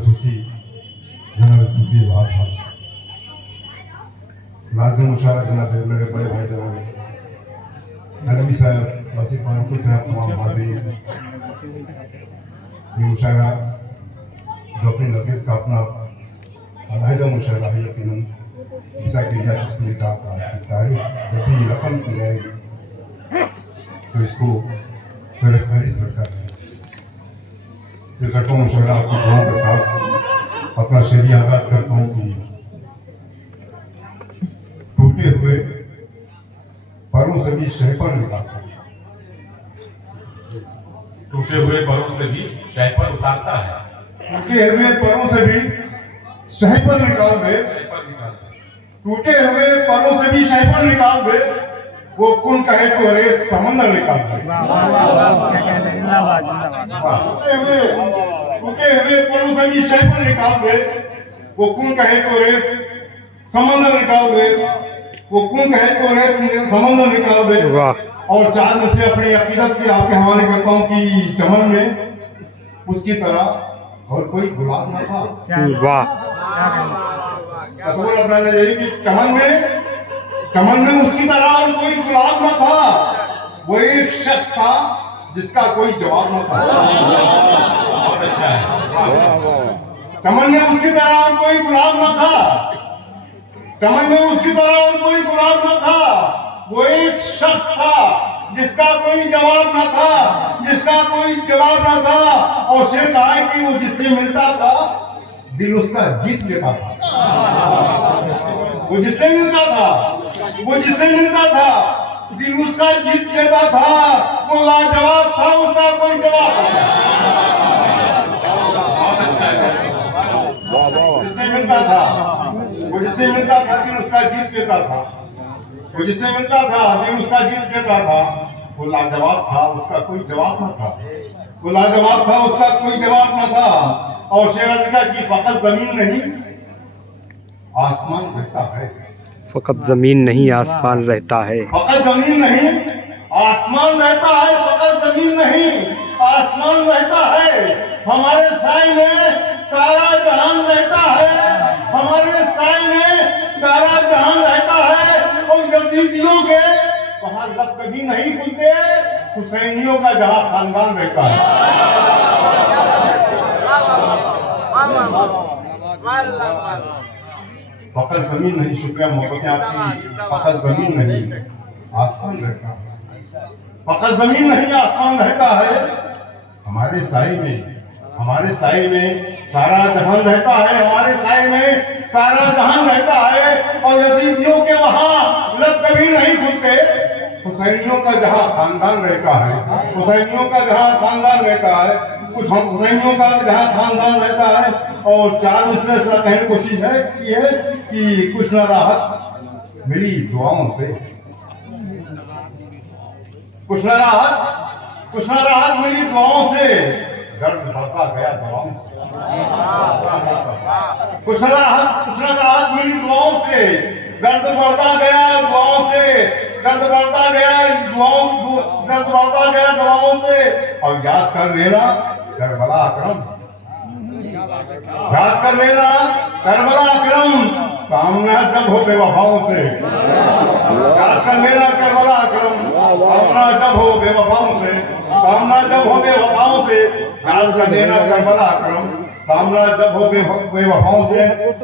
खसूसी जनाब सूफी बात साहब लाजमी मुशारा जनाब मेरे बड़े भाई जनाब नरमी साहब वसीफ फारूकी साहब तमाम हाजिर ये मुशारा जो अपनी नबीयत का अपना अलहदा मुशारा है यकीनन जैसा कि ने कहा था कि तारीख जब भी रकम की जाएगी तो इसको सिर्फ फहरिस्त रखा है इस रकम मुशारा आपकी दुआओं के साथ अपना शरीय आगाज करता हूँ कि टूटे हुए परों से भी शहपर निकालता है टूटे हुए परों से भी शहपर उतारता है टूटे हुए परों से भी शहपर निकाल दे शहपर निकालता है टूटे हुए परों से भी शहपर निकाल दे वो कुन कहे तो रेत समंदर निकाल दे टूटे हुए परों से भी शहपर निकाल दे वो कुन कहे तो रेत समंदर निकाल दे वो कुन कहे तो रेत समंदर निकाल दे और चार मिसरे अपनी अकीदत की आपके हवाले करता हूँ कि चमन में उसकी तरह और कोई गुलाब न था वाह तस्वीर अपना यही कि चमन में उसकी तरह और कोई गुलाब न था वो एक शख्स था जिसका कोई जवाब न था बहुत अच्छा है चमन में उसकी तरह और कोई गुलाब न था चमन में उसकी तरह और कोई गुलाब न था वो एक शख्स था जिसका कोई जवाब न था जिसका कोई जवाब न था और शेर कहा है कि वो जिससे मिलता था दिल उसका जीत लेता था वो जिससे मिलता था दिल उसका जीत लेता था वो लाजवाब था उसका कोई जवाब बहुत अच्छा है जिससे मिलता था दिल उसका जीत लेता था वो जिससे मिलता था दिल उसका जीत लेता था वो लाजवाब था उसका कोई जवाब न था और शेर का की फकत जमीन नहीं आसमान रहता है फकत जमीन नहीं आसमान रहता है फकत जमीन नहीं आसमान रहता है फकत जमीन नहीं आसमान रहता है हमारे साए में सारा जहान रहता है हमारे साए में सारा जहान रहता है और यजीदियों के वहां लब कभी नहीं खुलते हुसैनियों का जहां खानदान रहता है फकत जमीन नहीं शुक्रिया मोहब्बत आपकी फकत जमीन नहीं आसमान रहता है फकत जमीन नहीं आसमान रहता है हमारे साए में सारा जहान रहता है हमारे साए में सारा जहान रहता है और यजीदियों के वहां लब कभी नहीं खुलते हुसैनियों का जहां खानदान रहता है कुछ हम हुसैनियों का जहां खानदान रहता है और चार मिसरे से कहने को चीज है कि कुछ न राहत मिली दुआओं से कुछ न राहत मिली दुआओं से दर्द बढ़ता गया दवाओं से कुछ न राहत मिली दुआओं से दर्द बढ़ता गया दुआओं से और याद कर लेना करबला अकरम सामना जब हो बेवफाओं से याद कर लेना करबला अकरम सामना जब हो बेवफाओं से याद कर लेना करबला अकरम सामना जब हो बेवफाओं से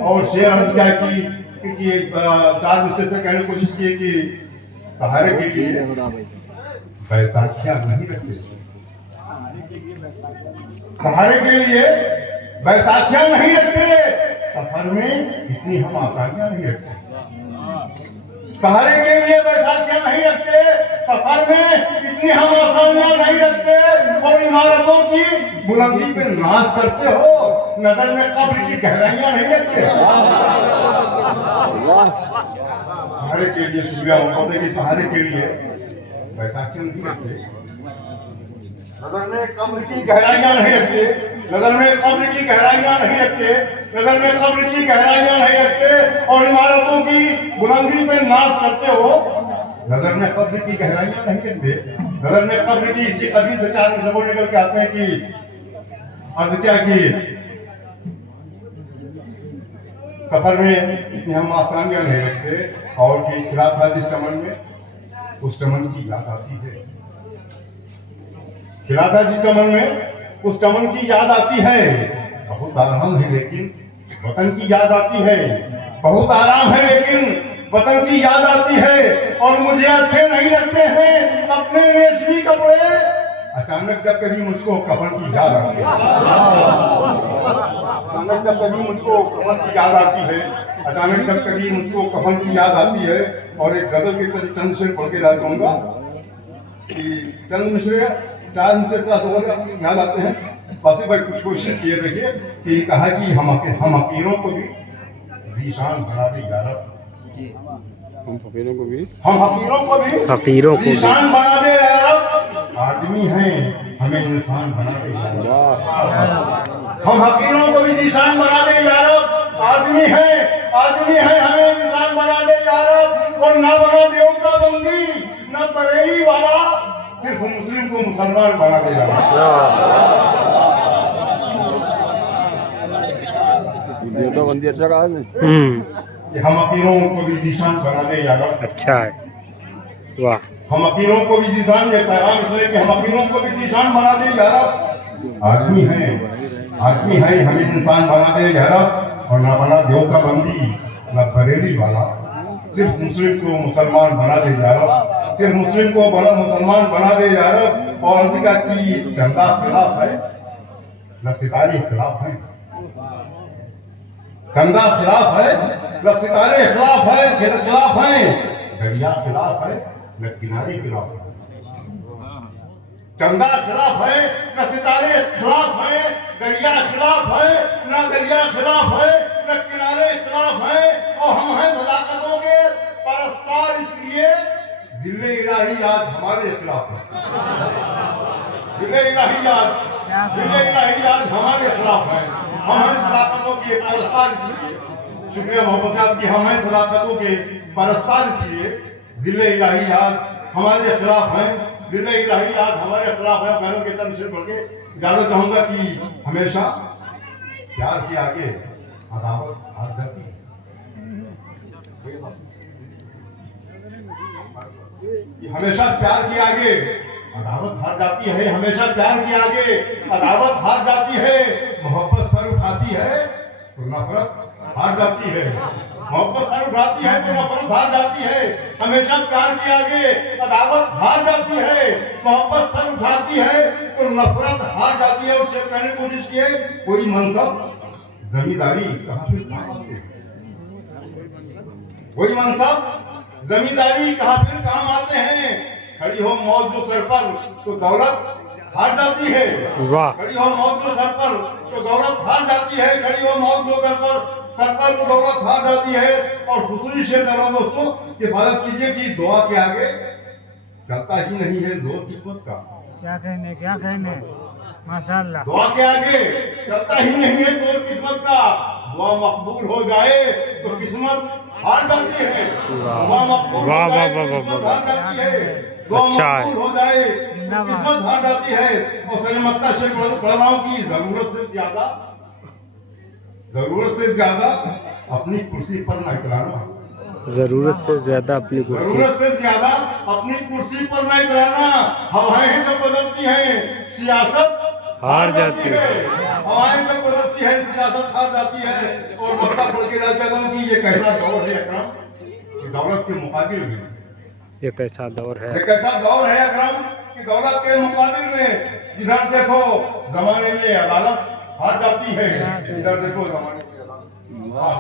और शेर हज़िया की चार विषय से कहने की कोशिश की कि सहारे के लिए बैसाखियां नहीं रखते सफर में इतनी हम आसानियां नहीं रखते सहारे के लिए बैसाखियां नहीं रखते सफर में इतनी हम आसानियां नहीं रखते और इमारतों की बुलंदी पे नाज करते हो नजर में कब्र की गहराइयां नहीं रखते सहारे के लिए शुक्रिया मोहब्बत की सहारे के लिए बैसाखियां नहीं रखते नजर में कब्र की गहराइयां नहीं रखते और इमारतों की बुलंदी पे नाज करते हो नजर में कब्र की गहराइयां नहीं रखते इसी कभी से चार शब्द निकल के आते हैं कि अर्ज क्या कि सफर में इतनी हम आसानियां नहीं रखते और कि खिलाफ था जिस चमन में उस चमन की याद आती है। खिला था जिस चमन में उस चमन की याद आती है। बहुत आराम है लेकिन वतन की याद आती है। बहुत आराम है लेकिन वतन की याद आती है। और मुझे अच्छे नहीं लगते हैं अपने रेशमी कपड़े। अचानक जब कभी मुझको कफन की याद आती है, अचानक जब कभी मुझको कफन की याद आती है, अचानक जब कभी मुझको कफन की याद आती है। और एक गजल के चंद शेर पढ़ के जाना चाहूंगा कि चंद मिश्र 4 मिश्र इस तरह से याद आते हैं। वासिफ भाई कुछ कोशिश किए देखिए कि कहा कि हम हकीरों को भी जीशान बना दे या रब। हम फकीरों को भी जीशान बना दे या रब। आदमी हैं हमें इंसान बना दे या रब। हम हकीरों को भी जीशान बना दे या रब। आदमी हैं हमें इंसान बना दे या रब। और ना बना देव का बंदी ना बरेली वाला, सिर्फ मुस्लिम को मुसलमान बना दे या रब। बंदी अच्छा कहा कि हम अकीरों को भी जीशान बना दे या रब। अच्छा है। वाह। हम अकीरों को भी जीशान, ये पैगाम इसलिए कि हम अकीरों को भी जीशान बना दे या रब। आदमी है हमें इंसान बना दे या रब। और ना बना देव का बंदी ना बरेली वाला, सिर्फ मुस्लिम को मुसलमान बना दे या रब। सिर्फ मुस्लिम को मुसलमान बना दे या रब। और अधिका की चंदा खिलाफ है न सितारे खिलाफ है। चंदा खिलाफ है न सितारे खिलाफ है। खिलाफ है दरिया खिलाफ है न किनारे खिलाफ है। चंदा खिलाफ है न सितारे खिलाफ है। दरिया खिलाफ है न दरिया खिलाफ है न किनारे खिलाफ है। और हम हैं सदाकतों के परस्तार, इसलिए दिल इलाही आज हमारे खिलाफ है। दिल इलाही आज हमारे खिलाफ है। हम हैं सदाकतों के परस्तार, इसलिए शुक्रिया मोहब्बत आपकी। हम हैं सदाकतों के परस्तार, इसलिए दिल इलाही आज हमारे खिलाफ है। दिल इलाही आज हमारे खिलाफ है। मैंने के चंद शेर पढ़ के इजाजत चाहूंगा कि हमेशा प्यार के आगे अदावत हार जाती है। हमेशा प्यार के आगे अदावत हार जाती है। हमेशा प्यार के आगे अदावत हार जाती है। मोहब्बत सर उठाती है तो नफरत हार जाती है। मोहब्बत सर उठाती है तो नफरत हार जाती है। हमेशा प्यार के आगे अदावत हार जाती है। मोहब्बत सर उठाती है तो नफरत हार जाती है। उससे कहने की कोशिश की है कोई मनसब जमींदारी कहाँ फिर काम आते हैं। कोई मनसब जमींदारी कहाँ फिर काम आते हैं। खड़ी हो मौत जो सर पर तो दौलत हार जाती है। वाह। खड़ी हो मौत जो सर पर तो दौलत हार जाती है। खड़ी हो मौत जो सर पर तो दौलत हार जाती है। और खुसूसी शेर दरवाजा दोस्तों हिफाजत कीजिए कि दुआ के आगे चलता ही नहीं है जोर किस्मत का। क्या कहने माशाअल्लाह। दुआ के आगे चलता ही नहीं है जोर किस्मत का। दुआ मकबूल हो जाए तो किस्मत हार जाती है। दुआ मकबूल हो जाए तो किस्मत हार जाती है। दुआ मकबूल हो जाए तो किस्मत हार जाती है। और सलीमत्ता शेर पढ़ रहा हूं कि जरूरत से ज्यादा अपनी कुर्सी पर न इतराना। जरूरत से ज्यादा अपनी कुर्सी पर न इतराना। हवाएं जब बदलती हैं सियासत हार जाती है। हवाएं जब बदलती है सियासत हार जाती है। और मसला पढ़ के कहता हूँ कि ये कैसा दौर है अकरम कि दौलत के मुकाबिल में। ये कैसा दौर है। एक ऐसा दौर है अकरम कि दौलत के मुकाबिल में जिधर देखो जमाने में अदालत हार जाती है। इधर देखो जमाने में अदालत